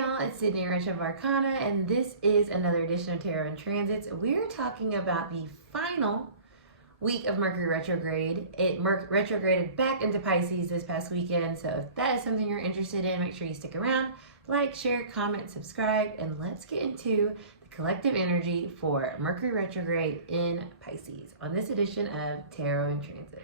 y'all, it's Cidnee of Arcana, and this is another edition of Tarot and Transits. We're talking about the final week of Mercury Retrograde. It retrograded back into Pisces this past weekend, so if that is something you're interested in, make sure you stick around, like, share, comment, subscribe, and let's get into the collective energy for Mercury Retrograde in Pisces on this edition of Tarot and Transits.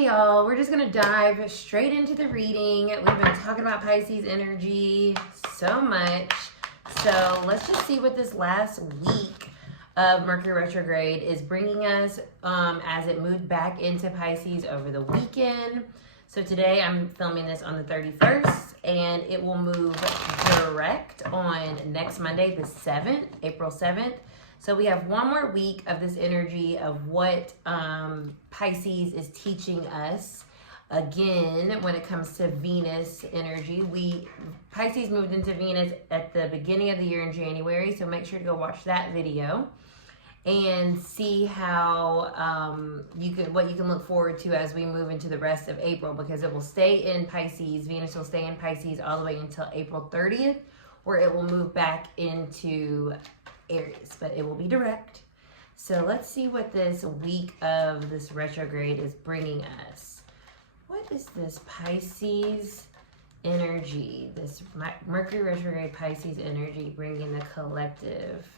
Y'all, we're just gonna dive straight into the reading. We've been talking about Pisces energy so much, so let's just see what this last week of Mercury retrograde is bringing us as it moved back into Pisces over the weekend. So today I'm filming this on the 31st, and it will move direct on next Monday, the 7th, April 7th. So we have one more week of this energy of what Pisces is teaching us. Again, when it comes to Venus energy, Pisces moved into Venus at the beginning of the year in January. So make sure to go watch that video and see how what you can look forward to as we move into the rest of April, because it will stay in Pisces. Venus will stay in Pisces all the way until April 30th, where it will move back into Aries, but it will be direct. So let's see what this week of this retrograde is bringing us. What is this Pisces energy, this Mercury retrograde Pisces energy bringing the collective?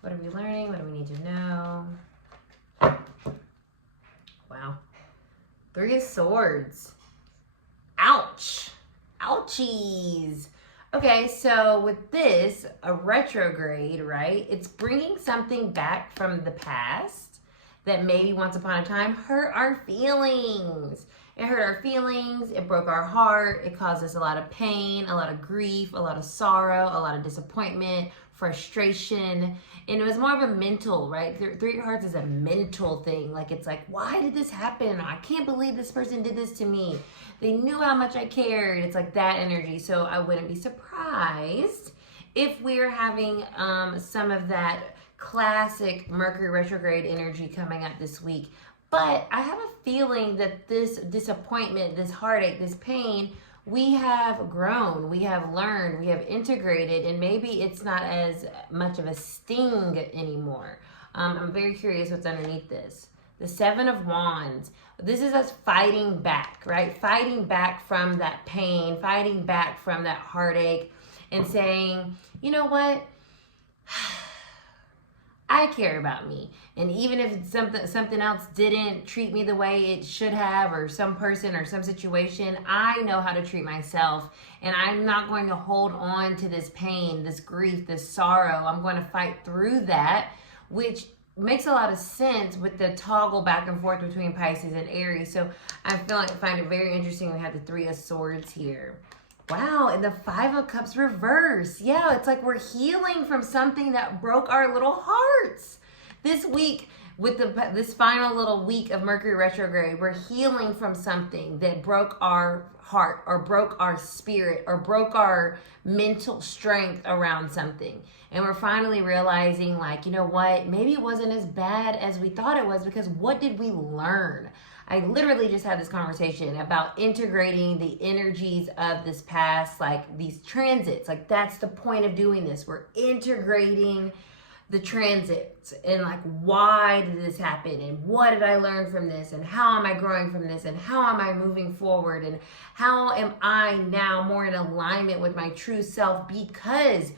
What are we learning? What do we need to know? Wow. 3 of Swords. Ouch. Ouchies. Okay, so with this, a retrograde, right? It's bringing something back from the past that maybe once upon a time hurt our feelings. It hurt our feelings, it broke our heart, it caused us a lot of pain, a lot of grief, a lot of sorrow, a lot of disappointment, frustration, and it was more of a mental, right? Three of Hearts is a mental thing. Like, it's like, why did this happen? I can't believe this person did this to me. They knew how much I cared. It's like that energy. So I wouldn't be surprised if we're having some of that classic Mercury retrograde energy coming up this week. But I have a feeling that this disappointment, this heartache, this pain, we have grown, we have learned, we have integrated, and maybe it's not as much of a sting anymore. I'm very curious what's underneath this. The 7 of Wands. This is us fighting back, right? Fighting back from that pain, fighting back from that heartache, and saying, you know what? I care about me. And even if something else didn't treat me the way it should have, or some person or some situation, I know how to treat myself. And I'm not going to hold on to this pain, this grief, this sorrow. I'm going to fight through that, which makes a lot of sense with the toggle back and forth between Pisces and Aries. So I find it very interesting. We have the 3 of Swords here. Wow, and the 5 of Cups reverse. Yeah, it's like we're healing from something that broke our little hearts. This week, with this final little week of Mercury retrograde, we're healing from something that broke our heart, or broke our spirit, or broke our mental strength around something. And we're finally realizing, like, you know what? Maybe it wasn't as bad as we thought it was, because what did we learn? I literally just had this conversation about integrating the energies of this past, like these transits. Like, that's the point of doing this. We're integrating the transits, and like, why did this happen? And what did I learn from this? And how am I growing from this? And how am I moving forward? And how am I now more in alignment with my true self, because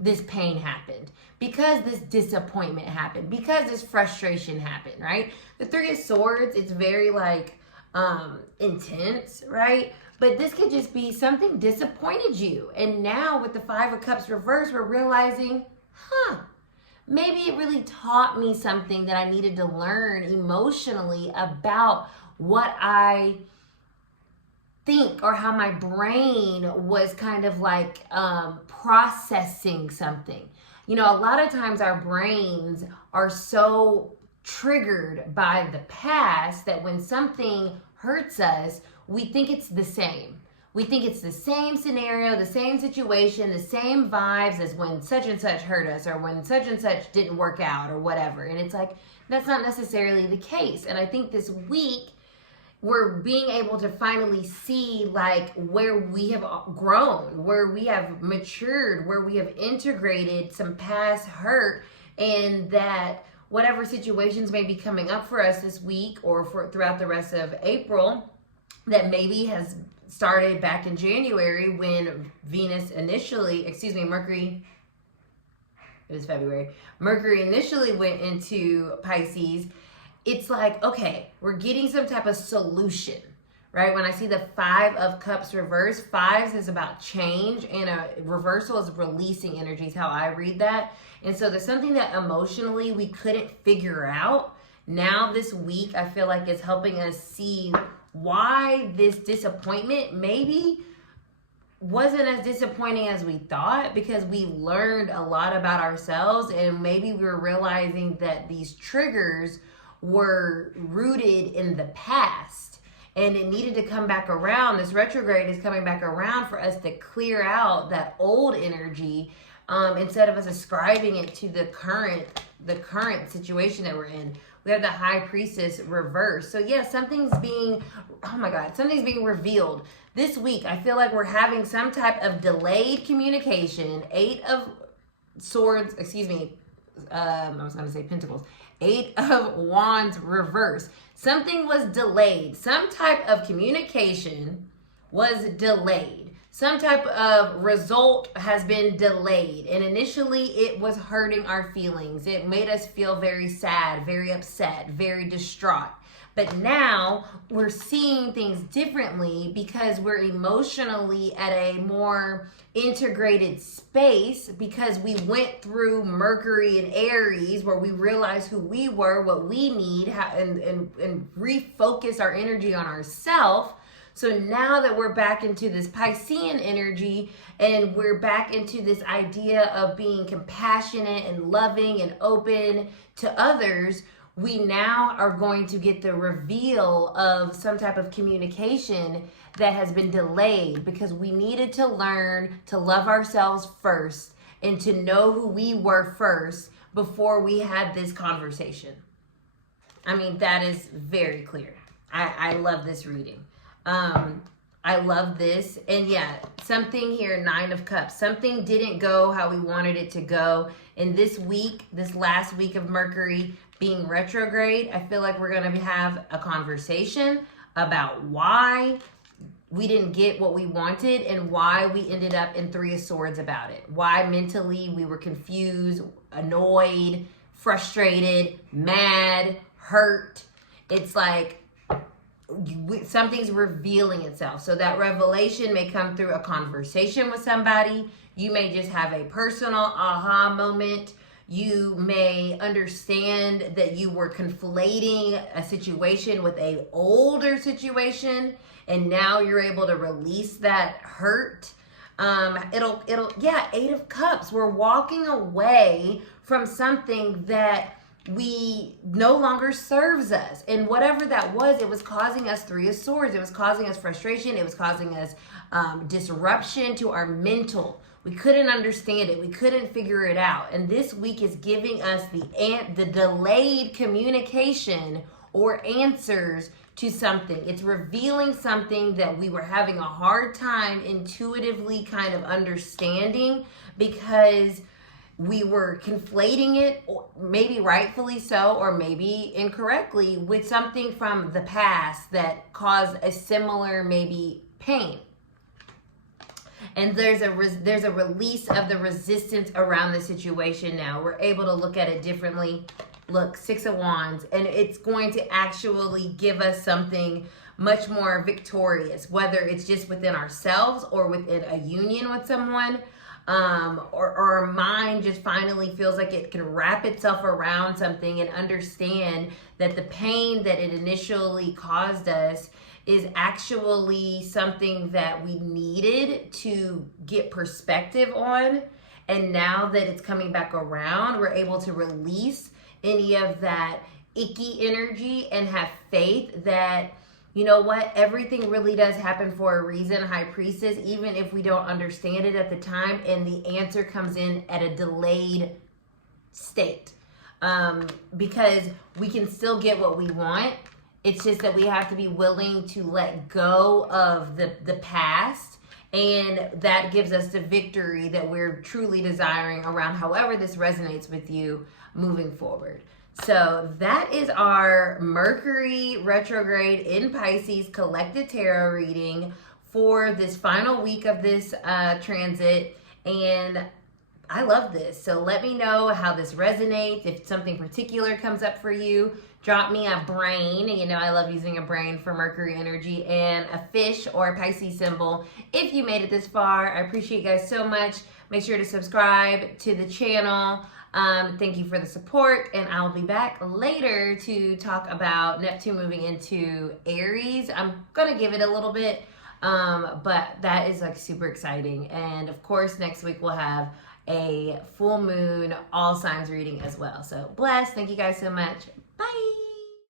this pain happened, because this disappointment happened, because this frustration happened, right? The 3 of Swords, it's very like intense, right? But this could just be something disappointed you. And now with the 5 of Cups reverse, we're realizing, maybe it really taught me something that I needed to learn emotionally about what I think, or how my brain was kind of like processing something. You know, a lot of times our brains are so triggered by the past that when something hurts us, we think it's the same. we think it's the same scenario, the same situation, the same vibes as when such and such hurt us or when such and such didn't work out or whatever. And it's like, that's not necessarily the case. And I think this week, we're being able to finally see like where we have grown, where we have matured, where we have integrated some past hurt, and that whatever situations may be coming up for us this week or for throughout the rest of April, that maybe has started back in January when Mercury, it was February, Mercury initially went into Pisces. It's like, okay, we're getting some type of solution, right? When I see the 5 of Cups reverse, 5s is about change, and a reversal is releasing energy is how I read that. And so there's something that emotionally we couldn't figure out. Now this week, I feel like it's helping us see why this disappointment maybe wasn't as disappointing as we thought, because we learned a lot about ourselves, and maybe we were realizing that these triggers were rooted in the past and it needed to come back around. This retrograde is coming back around for us to clear out that old energy, instead of us ascribing it to the current situation that we're in. We have the High Priestess reverse. So yeah, something's being revealed. This week, I feel like we're having some type of delayed communication. 8 of Swords, I was going to say Pentacles. 8 of Wands reverse. Something was delayed. Some type of communication was delayed. Some type of result has been delayed. And initially it was hurting our feelings. It made us feel very sad, very upset, very distraught. But now we're seeing things differently because we're emotionally at a more integrated space, because we went through Mercury and Aries where we realized who we were, what we need, and refocus our energy on ourselves. So now that we're back into this Piscean energy and we're back into this idea of being compassionate and loving and open to others, we now are going to get the reveal of some type of communication that has been delayed, because we needed to learn to love ourselves first and to know who we were first before we had this conversation. I mean, that is very clear. I love this reading. I love this. And yeah, something here, 9 of Cups, something didn't go how we wanted it to go. And this week, this last week of Mercury being retrograde, I feel like we're going to have a conversation about why we didn't get what we wanted and why we ended up in 3 of Swords about it. Why mentally we were confused, annoyed, frustrated, mad, hurt. It's like something's revealing itself. So that revelation may come through a conversation with somebody. You may just have a personal aha moment. You may understand that you were conflating a situation with an older situation, and now you're able to release that hurt. 8 of Cups. We're walking away from something that we no longer serves us. And whatever that was, it was causing us 3 of Swords. It was causing us frustration. It was causing us disruption to our mental. We couldn't understand it. We couldn't figure it out. And this week is giving us the delayed communication or answers to something. It's revealing something that we were having a hard time intuitively kind of understanding, because we were conflating it, maybe rightfully so, or maybe incorrectly, with something from the past that caused a similar maybe pain. And there's a release of the resistance around the situation now. We're able to look at it differently. Look, 6 of Wands, and it's going to actually give us something much more victorious, whether it's just within ourselves or within a union with someone. Or our mind just finally feels like it can wrap itself around something and understand that the pain that it initially caused us is actually something that we needed to get perspective on. And now that it's coming back around, we're able to release any of that icky energy and have faith that you know what? Everything really does happen for a reason, High Priestess, even if we don't understand it at the time, and the answer comes in at a delayed state. Because we can still get what we want. It's just that we have to be willing to let go of the past, and that gives us the victory that we're truly desiring around however this resonates with you moving forward. So that is our Mercury retrograde in Pisces collective tarot reading for this final week of this transit. And I love this. So let me know how this resonates. If something particular comes up for you, drop me a brain. You know, I love using a brain for Mercury energy, and a fish or a Pisces symbol. If you made it this far, I appreciate you guys so much. Make sure to subscribe to the channel. Thank you for the support, and I'll be back later to talk about Neptune moving into Aries. I'm gonna give it a little bit, but that is like super exciting. And of course, next week we'll have a full moon, all signs reading as well. So bless. Thank you guys so much.